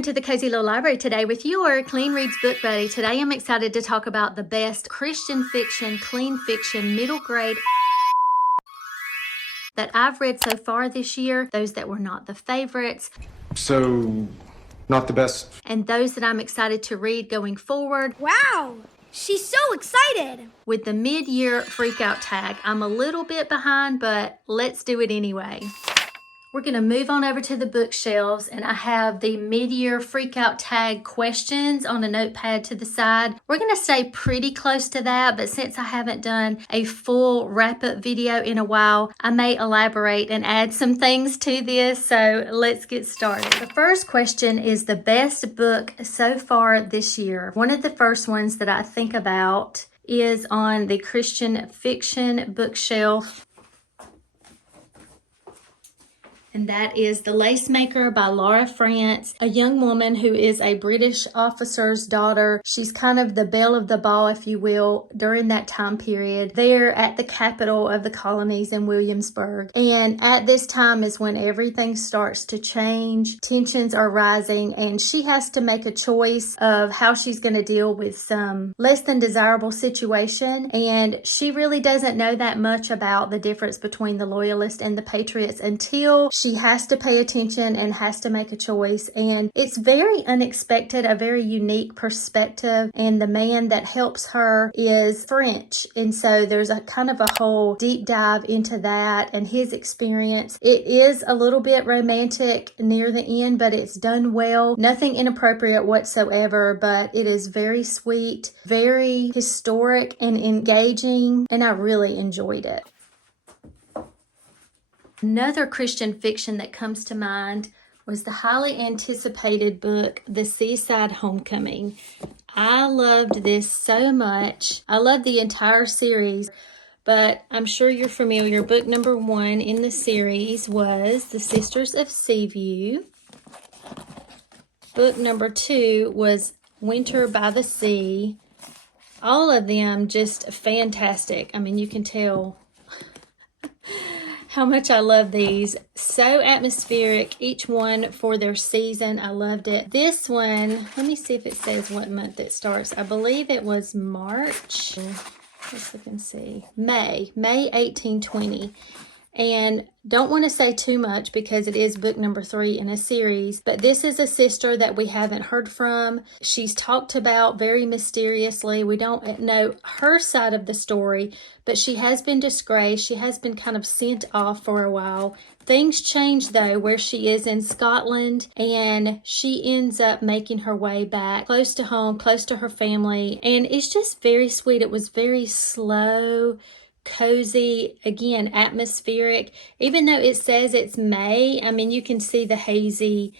welcome to the Cozy Little Library today with your Clean Reads Book Buddy. Today I'm excited to talk about the best Christian fiction, clean fiction, middle grade that I've read so far this year, those that were not the favorites. So, not the best. And those that I'm excited to read going forward. Wow, she's so excited. With the mid-year freakout tag. I'm a little bit behind, but let's do it anyway. We're going to move on over to the bookshelves, and I have the mid-year freakout tag questions on a notepad to the side. We're going to stay pretty close to that, but since I haven't done a full wrap-up video in a while, I may elaborate and add some things to this, so let's get started. The first question is the best book so far this year. One of the first ones that I think about is on the Christian fiction bookshelf. And that is The Lacemaker by Laura Frantz, a young woman who is a British officer's daughter. She's kind of the belle of the ball, if you will, during that time period there at the capital of the colonies in Williamsburg. And at this time is when everything starts to change. Tensions are rising, and she has to make a choice of how she's going to deal with some less than desirable situation. And she really doesn't know that much about the difference between the Loyalists and the Patriots until she has to pay attention and has to make a choice. And it's very unexpected, a very unique perspective. And the man that helps her is French. And so there's a kind of a whole deep dive into that and his experience. It is a little bit romantic near the end, but it's done well. Nothing inappropriate whatsoever, but it is very sweet, very historic and engaging. And I really enjoyed it. Another Christian fiction that comes to mind was the highly anticipated book, The Seaside Homecoming. I loved this so much. I love the entire series, but I'm sure you're familiar. Book number 1 in the series was The Sisters of Seaview. Book number 2 was Winter by the Sea. All of them just fantastic. I mean, you can tell how much I love these. So atmospheric, each one for their season. I loved it. This one, let me see if it says what month it starts. I believe it was March. Let's look and see. May 1820. And don't want to say too much because it is book number 3 in a series, but this is a sister that we haven't heard from. She's talked about very mysteriously. We don't know her side of the story, but she has been disgraced. She has been kind of sent off for a while. Things change though where she is in Scotland, and she ends up making her way back close to home, close to her family, and it's just very sweet. It was very slow, cozy, again, atmospheric. Even though it says it's May, I mean, you can see the hazy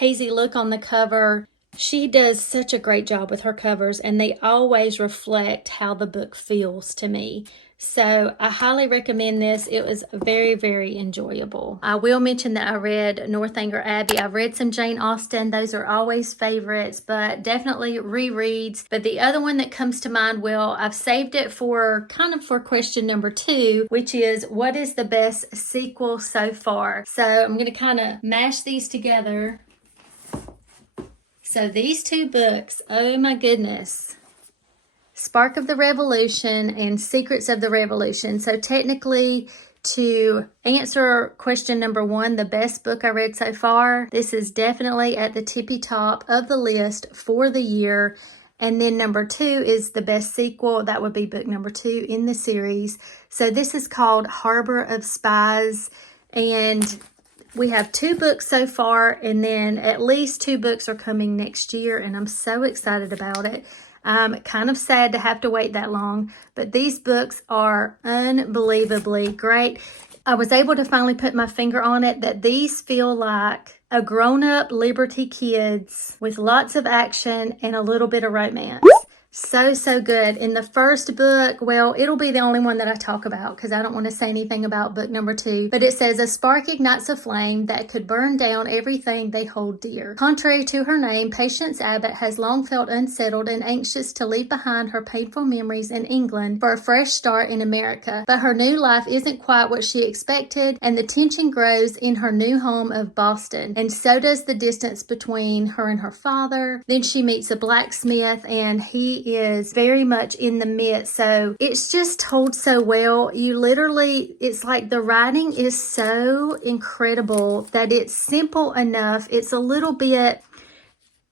look on the cover. She does such a great job with her covers, and they always reflect how the book feels to me. So I highly recommend this. It was very, very enjoyable. I will mention that I read Northanger Abbey. I've read some Jane Austen. Those are always favorites, but definitely rereads. But the other one that comes to mind, well, I've saved it for for question number 2, which is what is the best sequel so far? So I'm going to kind of mash these together. So these 2 books, oh my goodness. Spark of the Revolution and Secrets of the Revolution. So technically, to answer question number 1, the best book I read so far, this is definitely at the tippy top of the list for the year. And then number 2 is the best sequel. That would be book number 2 in the series. So this is called Harbor of Spies. And we have 2 books so far, and then at least 2 books are coming next year. And I'm so excited about it. I'm kind of sad to have to wait that long, but these books are unbelievably great. I was able to finally put my finger on it that these feel like a grown-up Liberty Kids with lots of action and a little bit of romance. So, so good. In the first book, well, it'll be the only one that I talk about because I don't want to say anything about book number 2. But it says, a spark ignites a flame that could burn down everything they hold dear. Contrary to her name, Patience Abbott has long felt unsettled and anxious to leave behind her painful memories in England for a fresh start in America. But her new life isn't quite what she expected, and the tension grows in her new home of Boston. And so does the distance between her and her father. Then she meets a blacksmith, and he is very much in the midst. So it's just told so well. You literally, it's like the writing is so incredible that it's simple enough. It's a little bit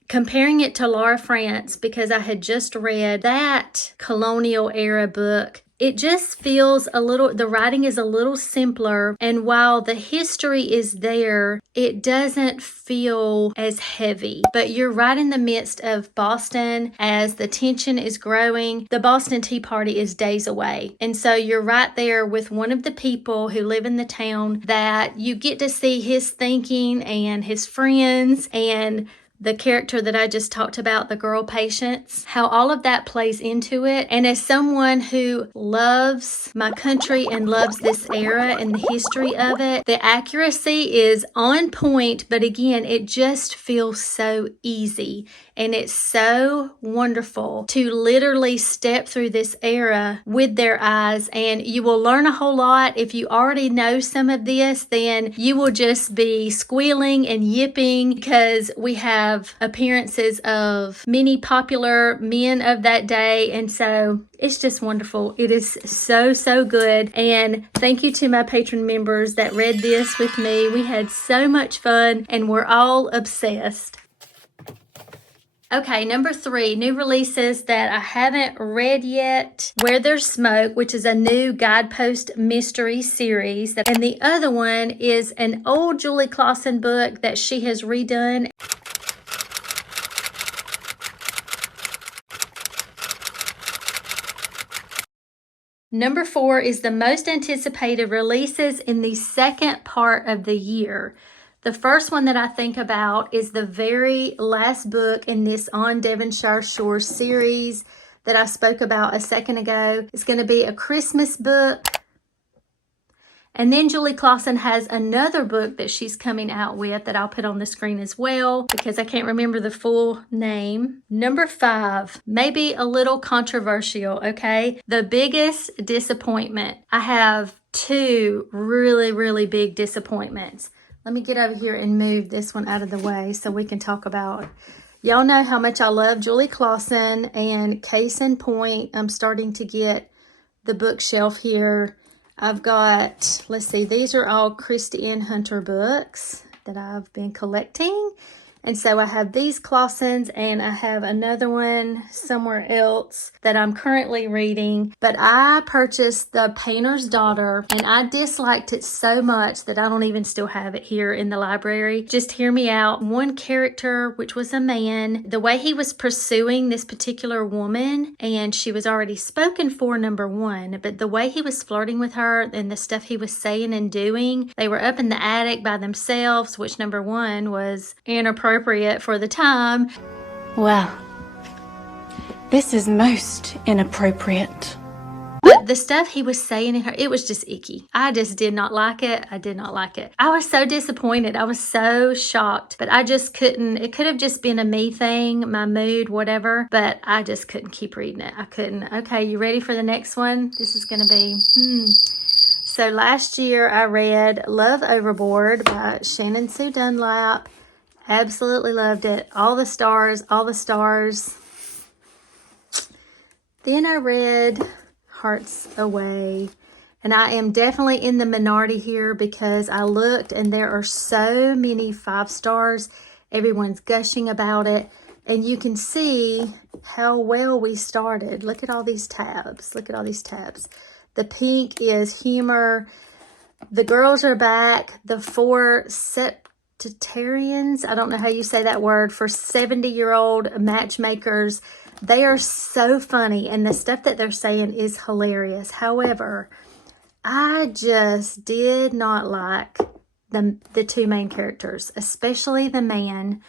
comparing it to Laura Frantz, because I had just read that colonial era book. It just feels a little, the writing is a little simpler, and while the history is there, it doesn't feel as heavy. But you're right in the midst of Boston as the tension is growing. The Boston Tea Party is days away, and so you're right there with one of the people who live in the town that you get to see his thinking and his friends and the character that I just talked about, the girl Patience, how all of that plays into it. And as someone who loves my country and loves this era and the history of it, the accuracy is on point, but again, it just feels so easy. And it's so wonderful to literally step through this era with their eyes, and you will learn a whole lot. If you already know some of this, then you will just be squealing and yipping because we have appearances of many popular men of that day. And so it's just wonderful. It is so, so good. And thank you to my patron members that read this with me. We had so much fun and we're all obsessed. Okay, number 3, new releases that I haven't read yet. Where There's Smoke, which is a new guidepost mystery series. And the other one is an old Julie Klassen book that she has redone. Number 4 is the most anticipated releases in the second part of the year. The first one that I think about is the very last book in this On Devonshire Shores series that I spoke about a second ago. It's going to be a Christmas book. And then Julie Klassen has another book that she's coming out with that I'll put on the screen as well because I can't remember the full name. Number 5, maybe a little controversial, okay? The biggest disappointment. I have 2 really, really big disappointments. Let me get over here and move this one out of the way so we can talk about it. Y'all know how much I love Julie Klassen, and case in point, I'm starting to get the bookshelf here. I've got, let's see, these are all Christie Ann Hunter books that I've been collecting. And so I have these Klassens, and I have another one somewhere else that I'm currently reading. But I purchased The Painter's Daughter, and I disliked it so much that I don't even still have it here in the library. Just hear me out. One character, which was a man, the way he was pursuing this particular woman, and she was already spoken for, number 1, but the way he was flirting with her and the stuff he was saying and doing, they were up in the attic by themselves, which number 1 was inappropriate for the time. Well, this is most inappropriate. But the stuff he was saying in her, it was just icky. I just did not like it. I did not like it. I was so disappointed. I was so shocked, but I just couldn't. It could have just been a me thing, my mood, whatever, but I just couldn't keep reading it. I couldn't. Okay, you ready for the next one? This is going to be, So last year I read Love Overboard by Shannon Sue Dunlap. Absolutely loved it. All the stars, all the stars. Then I read Hearts Aweigh, and I am definitely in the minority here because I looked and there are so many 5 stars. Everyone's gushing about it, and you can see how well we started. Look at all these tabs. Look at all these tabs. The pink is humor. The girls are back. The 4 septuagenarians, I don't know how you say that word, for 70-year-old matchmakers. They are so funny, and the stuff that they're saying is hilarious. However, I just did not like the 2 main characters, especially the man.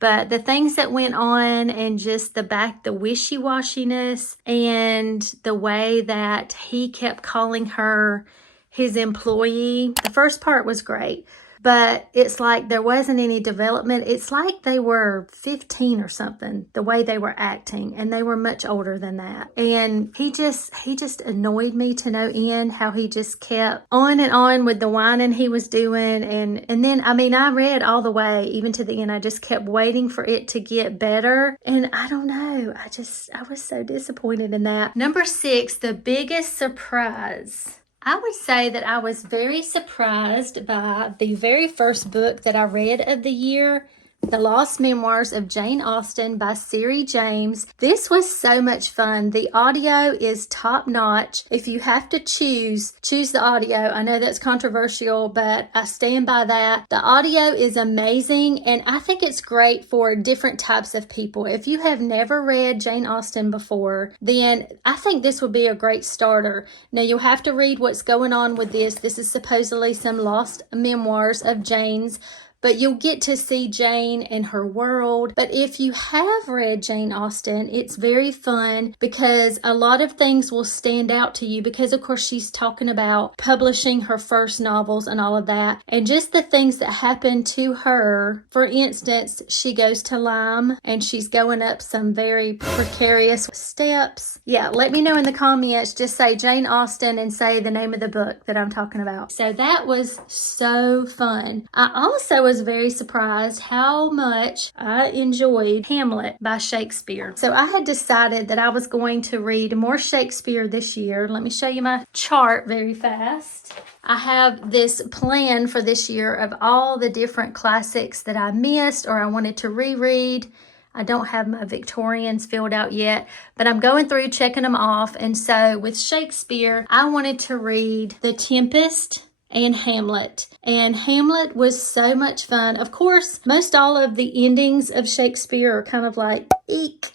but the things that went on and just the wishy-washiness and the way that he kept calling her his employee. The first part was great, but it's like there wasn't any development. It's like they were 15 or something, the way they were acting, and they were much older than that. And he just annoyed me to no end, how he just kept on and on with the whining he was doing. And then, I mean, I read all the way, even to the end. I just kept waiting for it to get better. And I don't know. I was so disappointed in that. Number 6, the biggest surprise. I would say that I was very surprised by the very first book that I read of the year, The Lost Memoirs of Jane Austen by Syrie James. This was so much fun. The audio is top notch. If you have to choose the audio. I know that's controversial, but I stand by that. The audio is amazing, and I think it's great for different types of people. If you have never read Jane Austen before, then I think this would be a great starter. Now, you'll have to read what's going on with this. This is supposedly some lost memoirs of Jane's, but you'll get to see Jane and her world. But if you have read Jane Austen, it's very fun because a lot of things will stand out to you because, of course, she's talking about publishing her first novels and all of that. And just the things that happen to her. For instance, she goes to Lyme and she's going up some very precarious steps. Yeah, let me know in the comments. Just say Jane Austen and say the name of the book that I'm talking about. So that was so fun. I also was very surprised how much I enjoyed Hamlet by Shakespeare. So I had decided that I was going to read more Shakespeare this year. Let me show you my chart very fast. I have this plan for this year of all the different classics that I missed or I wanted to reread. I don't have my Victorians filled out yet, but I'm going through checking them off. And so with Shakespeare, I wanted to read The Tempest and Hamlet. And Hamlet was so much fun. Of course, most all of the endings of Shakespeare are kind of like, eek.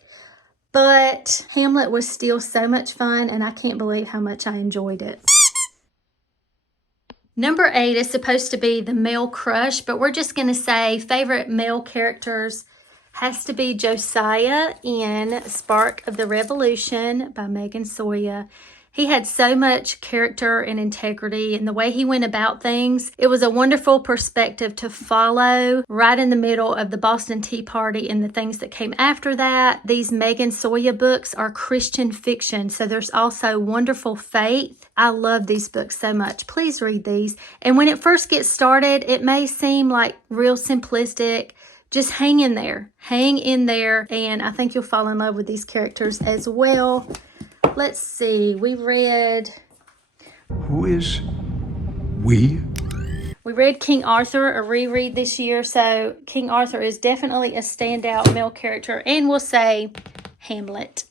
But Hamlet was still so much fun, and I can't believe how much I enjoyed it. Number 8 is supposed to be the male crush, but we're just going to say favorite male characters has to be Josiah in Spark of the Revolution by Megan Soja. He had so much character and integrity and the way he went about things. It was a wonderful perspective to follow right in the middle of the Boston Tea Party and the things that came after that. These Megan Soja books are Christian fiction, so there's also wonderful faith. I love these books so much. Please read these. And when it first gets started, it may seem like real simplistic. Just hang in there. Hang in there, and I think you'll fall in love with these characters as well. Let's see, we read... Who is we? We read King Arthur, a reread this year, so King Arthur is definitely a standout male character, and we'll say Hamlet.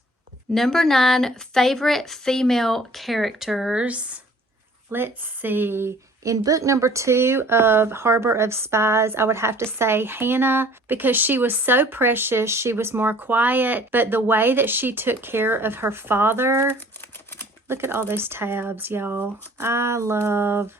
Number 9, favorite female characters. Let's see. In book number 2 of Harbor of Spies, I would have to say Hannah, because she was so precious. She was more quiet, but the way that she took care of her father. Look at all those tabs, y'all. I love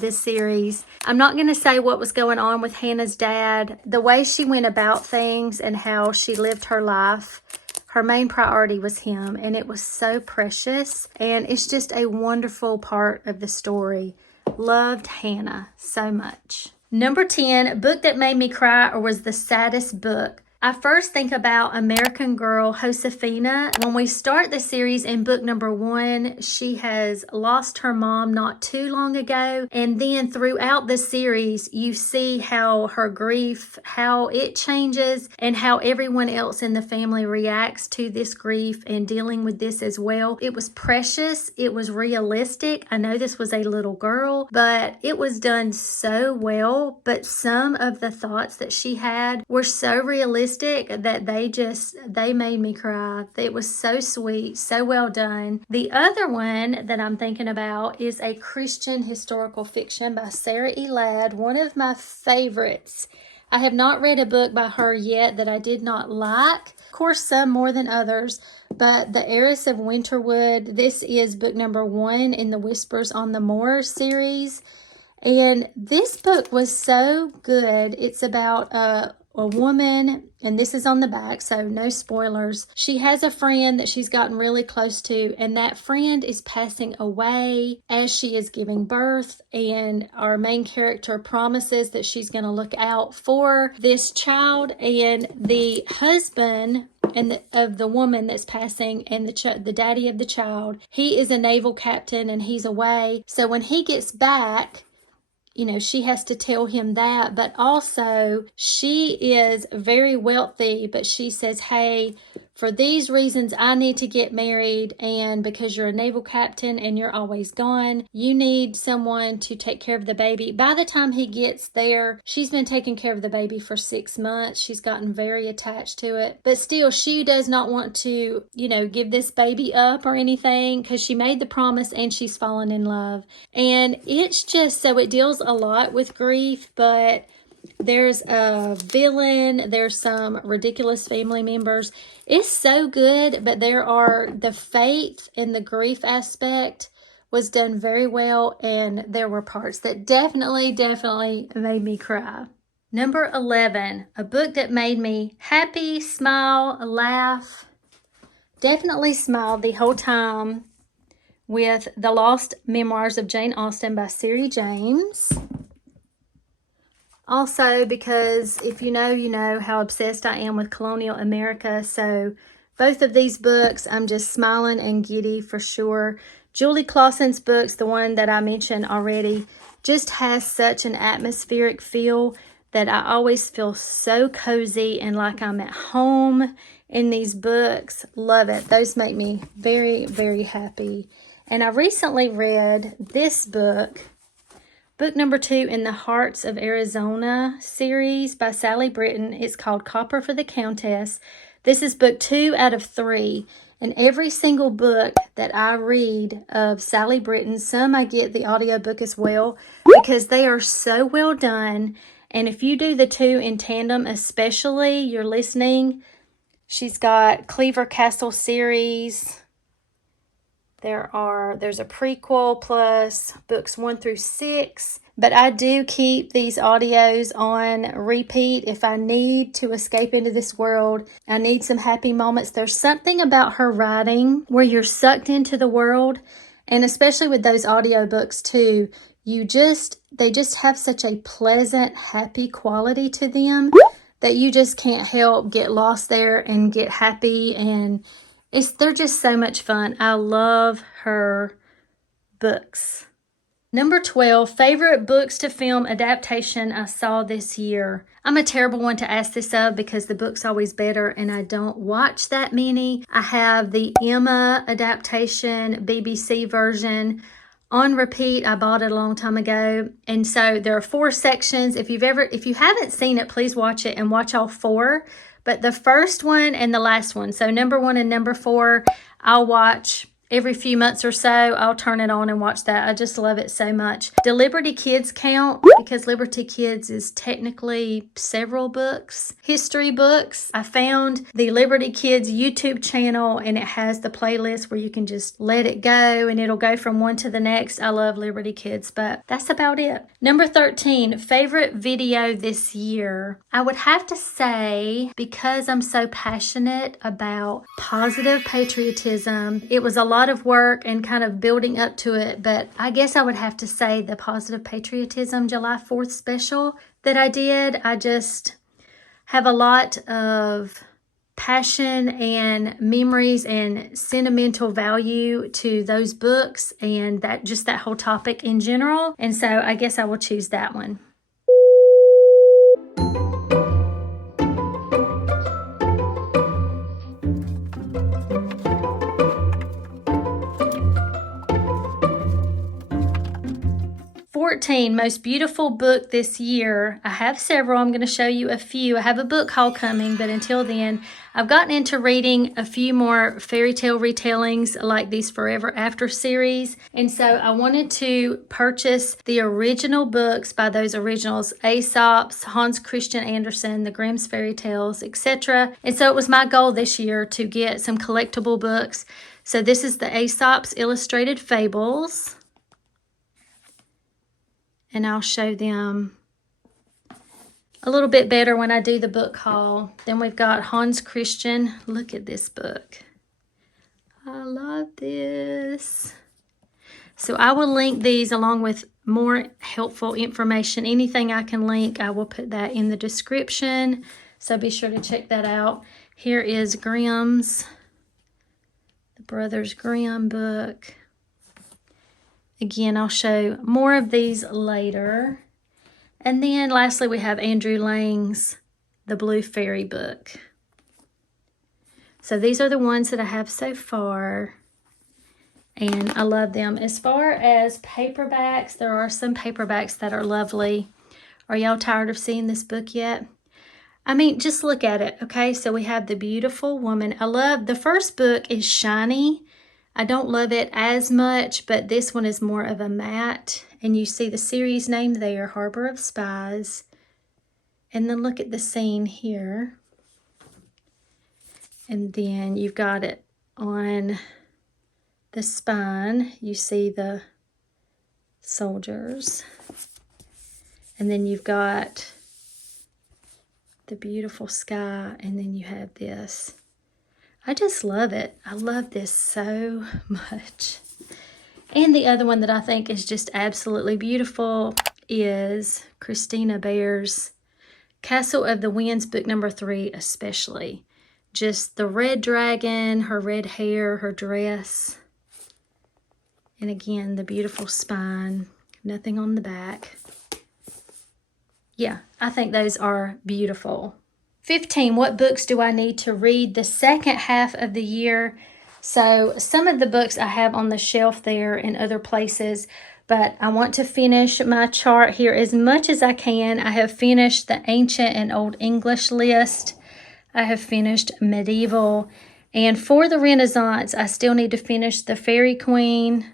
this series. I'm not going to say what was going on with Hannah's dad. The way she went about things and how she lived her life. Her main priority was him, and it was so precious. And it's just a wonderful part of the story. Loved Hannah so much. Number 10, book that made me cry or was the saddest book. I first think about American Girl Josephina. When we start the series in book number 1, she has lost her mom not too long ago. And then throughout the series, you see how her grief, how it changes, and how everyone else in the family reacts to this grief and dealing with this as well. It was precious. It was realistic. I know this was a little girl, but it was done so well. But some of the thoughts that she had were so realistic that they made me cry. It was so sweet, so well done. The other one that I'm thinking about is a Christian historical fiction by Sarah E. Ladd, one of my favorites. I have not read a book by her yet that I did not like. Of course, some more than others, but The Heiress of Winterwood, this is book number 1 in the Whispers on the Moor series. And this book was so good. It's about a woman, and this is on the back, so no spoilers. She has a friend that she's gotten really close to, and that friend is passing away as she is giving birth, and our main character promises that she's going to look out for this child, and the husband of the woman that's passing and the daddy of the child, he is a naval captain and he's away. So when he gets back, you know, she has to tell him that, but also she is very wealthy, but she says, hey, for these reasons, I need to get married, and because you're a naval captain and you're always gone, you need someone to take care of the baby. By the time he gets there, she's been taking care of the baby for 6 months. She's gotten very attached to it, but still, she does not want to, you know, give this baby up or anything because she made the promise and she's fallen in love. And it's just, so it deals a lot with grief, but there's a villain, there's some ridiculous family members. It's so good, but the faith and the grief aspect was done very well, and there were parts that definitely made me cry. Number 11, a book that made me happy, smile, laugh. Definitely smiled the whole time with The Lost Memoirs of Jane Austen by Syrie James. Also, because if you know, you know how obsessed I am with colonial America. So both of these books, I'm just smiling and giddy for sure. Julie Klassen's books, the one that I mentioned already, just has such an atmospheric feel that I always feel so cozy and like I'm at home in these books. Love it. Those make me very, very happy. And I recently read this book, book number 2 in the Hearts of Arizona series by Sally Britton. It's called Copper for the Countess. This is book 2 out of 3. And every single book that I read of Sally Britton, some I get the audiobook as well because they are so well done. And if you do the 2 in tandem, especially, you're listening. She's got Clairvoir Castle series. There's a prequel plus books 1 through 6. But I do keep these audios on repeat if I need to escape into this world. I need some happy moments. There's something about her writing where you're sucked into the world. And especially with those audiobooks too, they just have such a pleasant, happy quality to them that you just can't help get lost there and get happy, and they're just so much fun. I love her books. Number 12, favorite books to film adaptation I saw this year. I'm a terrible one to ask this of because the book's always better and I don't watch that many. I have the Emma adaptation, BBC version on repeat. I bought it a long time ago. And so there are 4 sections. If you haven't seen it, please watch it and watch all 4. But the first one and the last one, so number 1 and number 4, I'll watch every few months or so. I'll turn it on and watch that. I just love it so much. Do Liberty Kids count? Because Liberty Kids is technically several books, history books. I found the Liberty Kids YouTube channel and it has the playlist where you can just let it go and it'll go from one to the next. I love Liberty Kids, but that's about it. Number 13, favorite video this year. I would have to say, because I'm so passionate about positive patriotism, it was a lot of work and kind of building up to it, but I guess I would have to say the Positive Patriotism July 4th special that I did. I just have a lot of passion and memories and sentimental value to those books and that whole topic in general. And so I guess I will choose that one. Most beautiful book this year. I have several. I'm going to show you a few. I have a book haul coming, but until then, I've gotten into reading a few more fairy tale retellings like these Forever After series. And so I wanted to purchase the original books by those originals, Aesop's, Hans Christian Andersen, the Grimm's Fairy Tales, etc. And so it was my goal this year to get some collectible books. So this is the Aesop's Illustrated Fables. And I'll show them a little bit better when I do the book haul. Then we've got Hans Christian. Look at this book. I love this. So I will link these along with more helpful information. Anything I can link, I will put that in the description. So be sure to check that out. Here is Grimm's, the Brothers Grimm book. Again, I'll show more of these later. And then lastly, we have Andrew Lang's The Blue Fairy book. So these are the ones that I have so far. And I love them. As far as paperbacks, there are some paperbacks that are lovely. Are y'all tired of seeing this book yet? I mean, just look at it, okay? So we have The Beautiful Woman. I love, the first book is shiny. I don't love it as much, but this one is more of a matte. And you see the series name there, Harbor of Spies. And then look at the scene here. And then you've got it on the spine. You see the soldiers. And then you've got the beautiful sky, and then you have this. I just love it. I love this so much. And the other one that I think is just absolutely beautiful is Christina Bear's Castle of the Winds, book number 3 especially. Just the red dragon, her red hair, her dress. And again, the beautiful spine. Nothing on the back. Yeah, I think those are beautiful. 15, what books do I need to read the second half of the year? So some of the books I have on the shelf there in other places, but I want to finish my chart here as much as I can. I have finished the Ancient and Old English list. I have finished Medieval. And for the Renaissance, I still need to finish the Fairy Queen,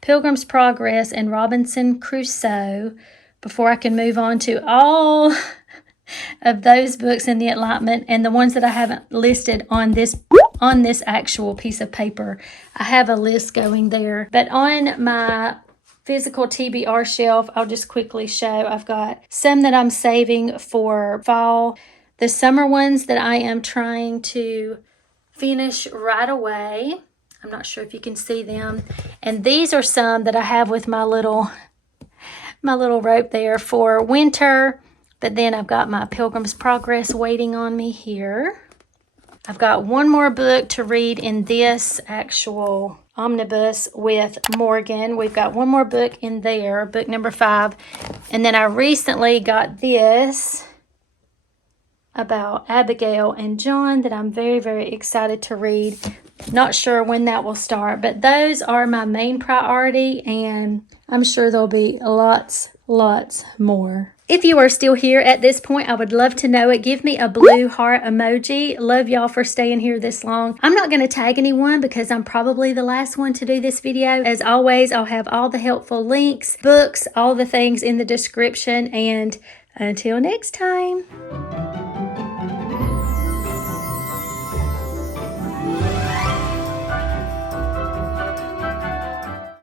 Pilgrim's Progress, and Robinson Crusoe before I can move on to all of those books in the Enlightenment, and the ones that I haven't listed on this actual piece of paper. I have a list going there. But on my physical TBR shelf, I'll just quickly show I've got some that I'm saving for fall. The summer ones that I am trying to finish right away. I'm not sure if you can see them. And these are some that I have with my little rope there for winter. But then I've got my Pilgrim's Progress waiting on me here. I've got one more book to read in this actual omnibus with Morgan. We've got one more book in there, book number 5. And then I recently got this about Abigail and John that I'm very, very excited to read. Not sure when that will start, but those are my main priority, and I'm sure there'll be lots more. If you are still here at this point, I would love to know it. Give me a blue heart emoji. Love y'all for staying here this long. I'm not going to tag anyone because I'm probably the last one to do this video. As always, I'll have all the helpful links, books, all the things in the description. And until next time.